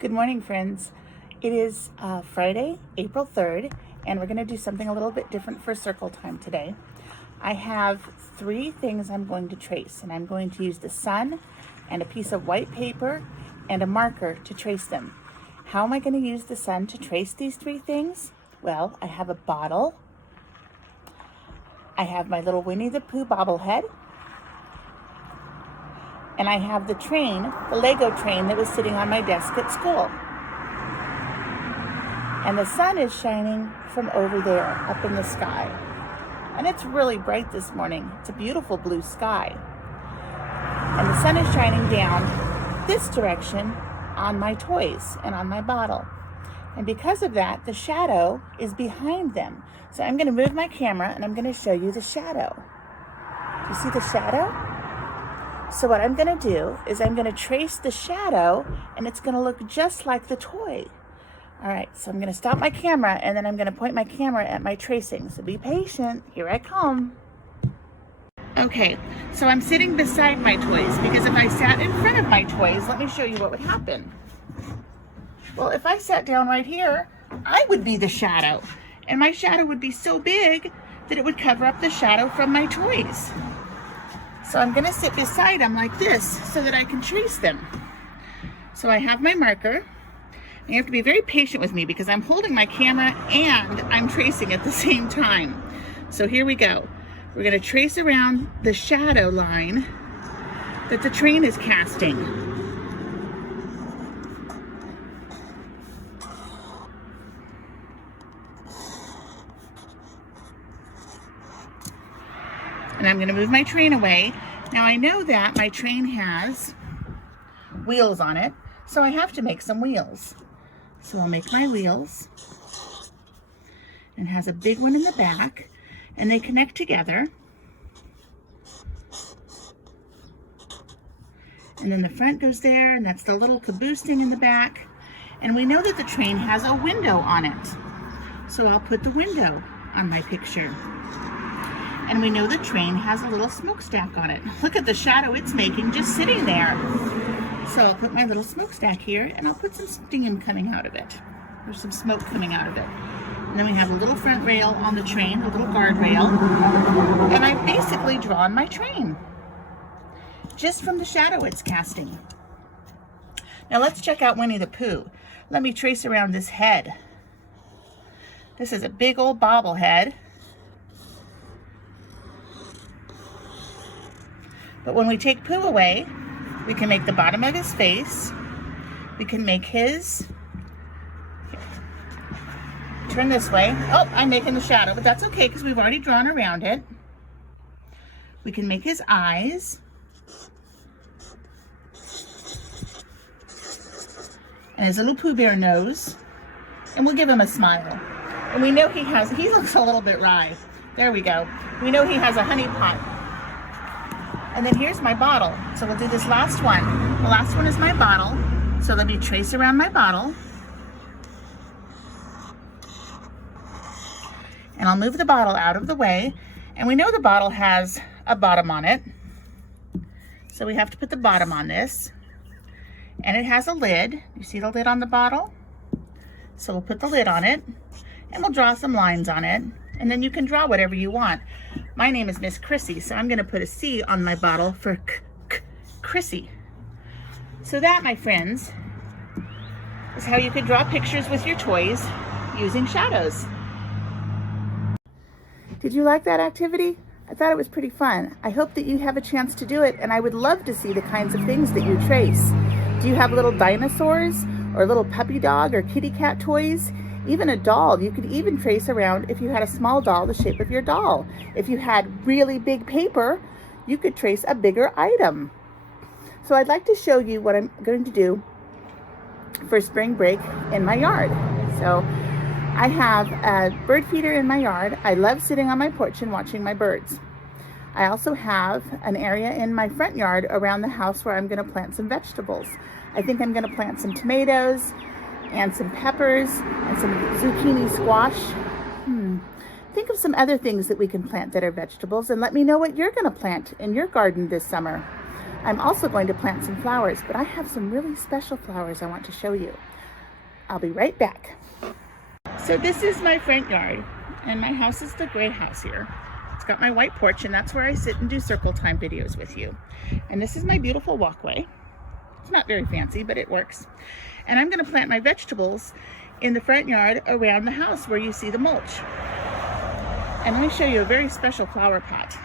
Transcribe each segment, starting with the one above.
Good morning, friends. It is Friday, April 3rd, and we're going to do something a little bit different for circle time today. I have 3 things I'm going to trace, and I'm going to use the sun and a piece of white paper and a marker to trace them. How am I going to use the sun to trace these 3 things? Well, I have a bottle, I have my little Winnie the Pooh bobblehead, and I have the train, the Lego train that was sitting on my desk at school. And the sun is shining from over there, up in the sky. And it's really bright this morning. It's a beautiful blue sky. And the sun is shining down this direction on my toys and on my bottle. And because of that, the shadow is behind them. So I'm gonna move my camera and I'm gonna show you the shadow. Do you see the shadow? So what I'm gonna do is I'm gonna trace the shadow and it's gonna look just like the toy. All right, so I'm gonna stop my camera and then I'm gonna point my camera at my tracing. So be patient, here I come. Okay, so I'm sitting beside my toys because if I sat in front of my toys, let me show you what would happen. Well, if I sat down right here, I would be the shadow. And my shadow would be so big that it would cover up the shadow from my toys. So I'm gonna sit beside them like this so that I can trace them. So I have my marker. You have to be very patient with me because I'm holding my camera and I'm tracing at the same time. So here we go. We're gonna trace around the shadow line that the train is casting. And I'm gonna move my train away. Now I know that my train has wheels on it, so I have to make some wheels. So I'll make my wheels. And it has a big one in the back, and they connect together. And then the front goes there, and that's the little caboose thing in the back. And we know that the train has a window on it. So I'll put the window on my picture. And we know the train has a little smokestack on it. Look at the shadow it's making just sitting there. So I'll put my little smokestack here and I'll put some steam coming out of it. There's some smoke coming out of it. And then we have a little front rail on the train, a little guardrail. And I've basically drawn my train just from the shadow it's casting. Now let's check out Winnie the Pooh. Let me trace around this head. This is a big old bobblehead. But when we take Pooh away, we can make the bottom of his face. We can make his, turn this way. Oh, I'm making the shadow, but that's okay because we've already drawn around it. We can make his eyes. And his little Pooh Bear nose. And we'll give him a smile. And we know he looks a little bit wry. There we go. We know he has a honey pot. And then here's my bottle. So we'll do this last one. The last one is my bottle. So let me trace around my bottle. And I'll move the bottle out of the way. And we know the bottle has a bottom on it. So we have to put the bottom on this. And it has a lid. You see the lid on the bottle? So we'll put the lid on it. And we'll draw some lines on it. And then you can draw whatever you want. My name is Miss Chrissi, so I'm gonna put a C on my bottle for Chrissi. So that, my friends, is how you could draw pictures with your toys using shadows. Did you like that activity? I thought it was pretty fun. I hope that you have a chance to do it, and I would love to see the kinds of things that you trace. Do you have little dinosaurs or little puppy dog or kitty cat toys? Even a doll, you could even trace around, if you had a small doll, the shape of your doll. If you had really big paper, you could trace a bigger item. So I'd like to show you what I'm going to do for spring break in my yard. So I have a bird feeder in my yard. I love sitting on my porch and watching my birds. I also have an area in my front yard around the house where I'm going to plant some vegetables. I think I'm going to plant some tomatoes and some peppers and some zucchini squash. Think of some other things that we can plant that are vegetables and let me know what you're gonna plant in your garden this summer. I'm also going to plant some flowers, but I have some really special flowers I want to show you. I'll be right back. So this is my front yard, and my house is the gray house here. It's got my white porch, and that's where I sit and do circle time videos with you. And this is my beautiful walkway. It's not very fancy, but it works. And I'm going to plant my vegetables in the front yard around the house where you see the mulch. And let me show you a very special flower pot.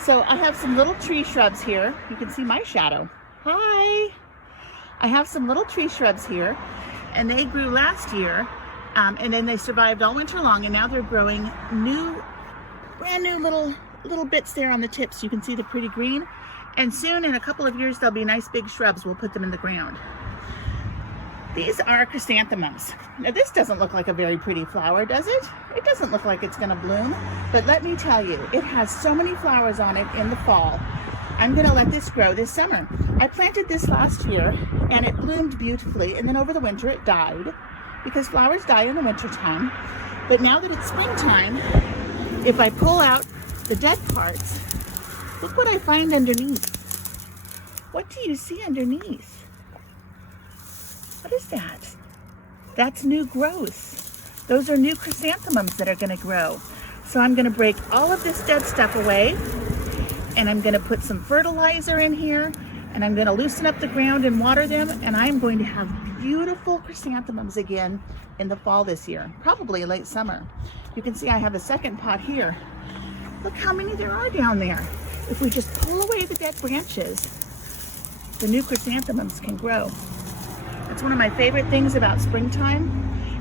So I have some little tree shrubs here. You can see my shadow. Hi! I have some little tree shrubs here, and they grew last year, and then they survived all winter long, and now they're growing brand new little bits there on the tips. You can see the pretty green, and soon in a couple of years they'll be nice big shrubs. We'll put them in the ground. These are chrysanthemums. Now this doesn't look like a very pretty flower, does it? It doesn't look like it's gonna bloom, but let me tell you, it has so many flowers on it in the fall. I'm gonna let this grow this summer. I planted this last year and it bloomed beautifully, and then over the winter it died because flowers die in the winter time. But now that it's springtime, if I pull out the dead parts, look what I find underneath. What do you see underneath? What is that? That's new growth. Those are new chrysanthemums that are gonna grow. So I'm gonna break all of this dead stuff away, and I'm gonna put some fertilizer in here, and I'm gonna loosen up the ground and water them, and I'm going to have beautiful chrysanthemums again in the fall this year, probably late summer. You can see I have a second pot here. Look how many there are down there. If we just pull away the dead branches, the new chrysanthemums can grow. It's one of my favorite things about springtime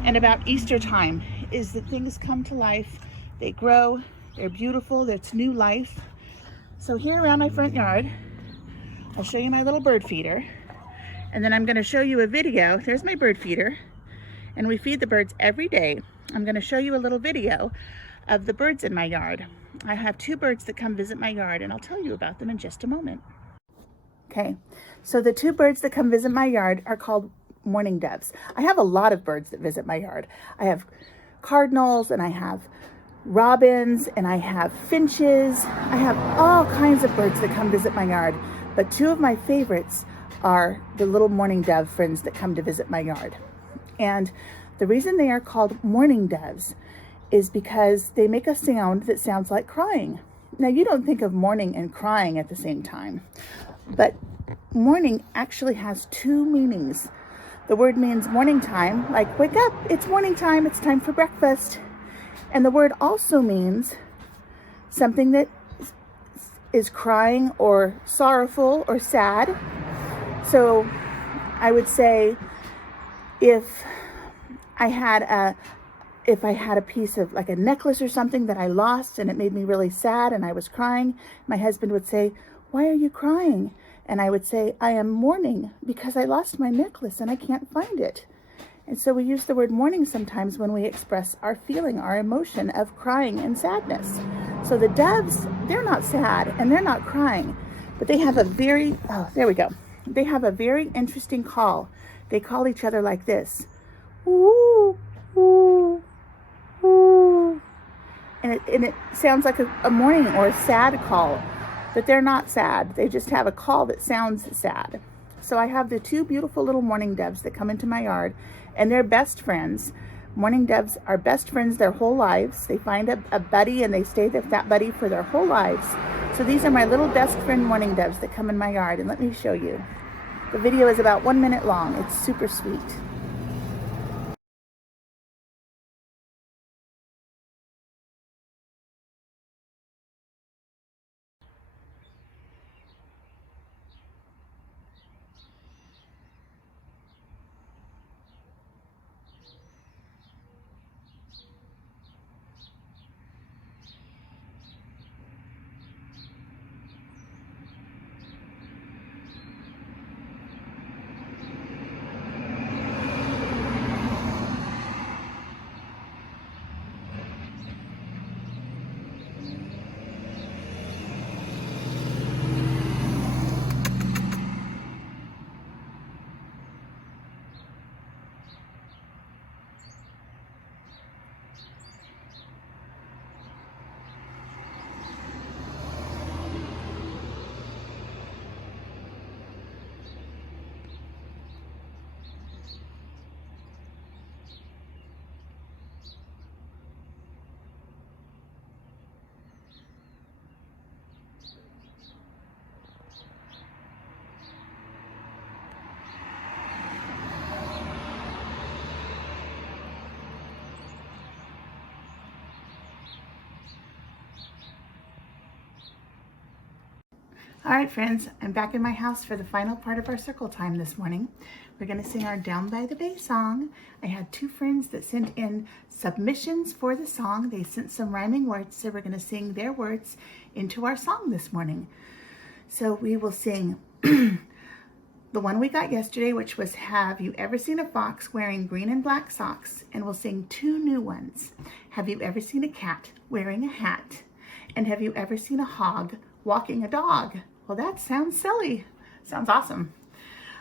and about Easter time is that things come to life, they grow, they're beautiful, it's new life. So here around my front yard, I'll show you my little bird feeder, and then I'm going to show you a video. There's my bird feeder, and we feed the birds every day. I'm going to show you a little video of the birds in my yard. I have 2 birds that come visit my yard, and I'll tell you about them in just a moment. Okay, so the 2 birds that come visit my yard are called mourning doves. I have a lot of birds that visit my yard. I have cardinals, and I have robins, and I have finches. I have all kinds of birds that come visit my yard, but 2 of my favorites are the little mourning dove friends that come to visit my yard. And the reason they are called mourning doves is because they make a sound that sounds like crying. Now, you don't think of mourning and crying at the same time, but mourning actually has 2 meanings. The word means morning time, like wake up, it's morning time, it's time for breakfast. And the word also means something that is crying or sorrowful or sad. So I would say if I had a piece of like a necklace or something that I lost and it made me really sad and I was crying, my husband would say, "Why are you crying?" And I would say, "I am mourning because I lost my necklace and I can't find it." And so we use the word mourning sometimes when we express our feeling, our emotion of crying and sadness. So the doves, they're not sad and they're not crying, but they have a very, they have a very interesting call. They call each other like this. Ooh, ooh, ooh. And it sounds like a mourning or a sad call, but they're not sad. They just have a call that sounds sad. So I have the 2 beautiful little mourning doves that come into my yard, and they're best friends. Mourning doves are best friends their whole lives. They find a buddy and they stay with that buddy for their whole lives. So these are my little best friend mourning doves that come in my yard, and let me show you. The video is about 1 minute long. It's super sweet. All right, friends, I'm back in my house for the final part of our circle time this morning. We're going to sing our Down by the Bay song. I had two friends that sent in submissions for the song. They sent some rhyming words, so we're going to sing their words into our song this morning. So we will sing the one we got yesterday, which was Have You Ever Seen a Fox Wearing Green and Black Socks? And we'll sing two new ones. Have you ever seen a cat wearing a hat? And have you ever seen a hog walking a dog? Well, that sounds silly. Sounds awesome.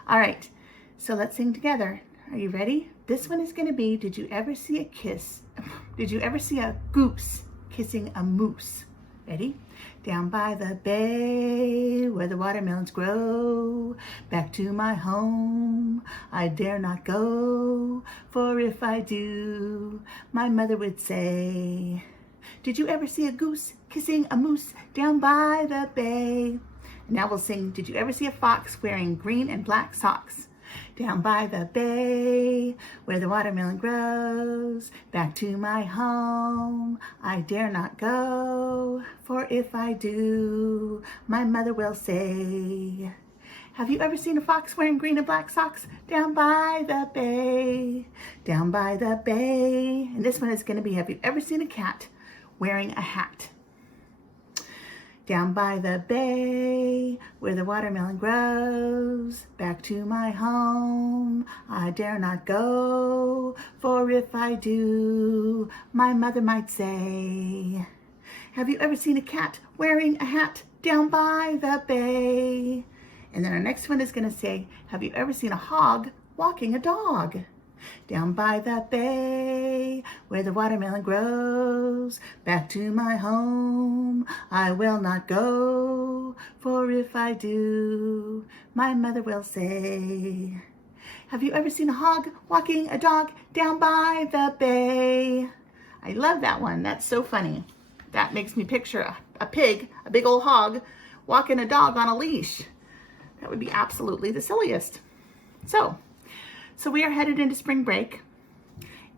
All right, so let's sing together. Are you ready? This one is going to be, did you ever see a goose kissing a moose? Ready? Down by the bay where the watermelons grow, back to my home I dare not go, for if I do, my mother would say. Did you ever see a goose kissing a moose down by the bay? Now we'll sing, did you ever see a fox wearing green and black socks? Down by the bay where the watermelon grows, back to my home I dare not go, for if I do, my mother will say. Have you ever seen a fox wearing green and black socks? Down by the bay, down by the bay. And this one is going to be, have you ever seen a cat wearing a hat? Down by the bay where the watermelon grows, back to my home I dare not go, for if I do, my mother might say. Have you ever seen a cat wearing a hat down by the bay? And then our next one is going to say, have you ever seen a hog walking a dog? Down by the bay where the watermelon grows, back to my home I will not go, for if I do, my mother will say. Have you ever seen a hog walking a dog down by the bay? I love that one. That's so funny. That makes me picture a pig, a big old hog, walking a dog on a leash. That would be absolutely the silliest. So we are headed into spring break.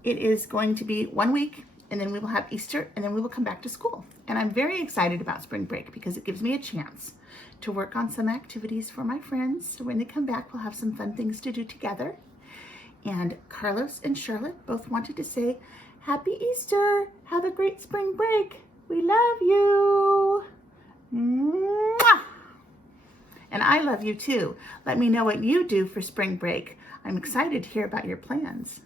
It is going to be 1 week, and then we will have Easter, and then we will come back to school. And I'm very excited about spring break because it gives me a chance to work on some activities for my friends. So when they come back, we'll have some fun things to do together. And Carlos and Charlotte both wanted to say, Happy Easter! Have a great spring break! We love you! Mwah! And I love you too. Let me know what you do for spring break. I'm excited to hear about your plans.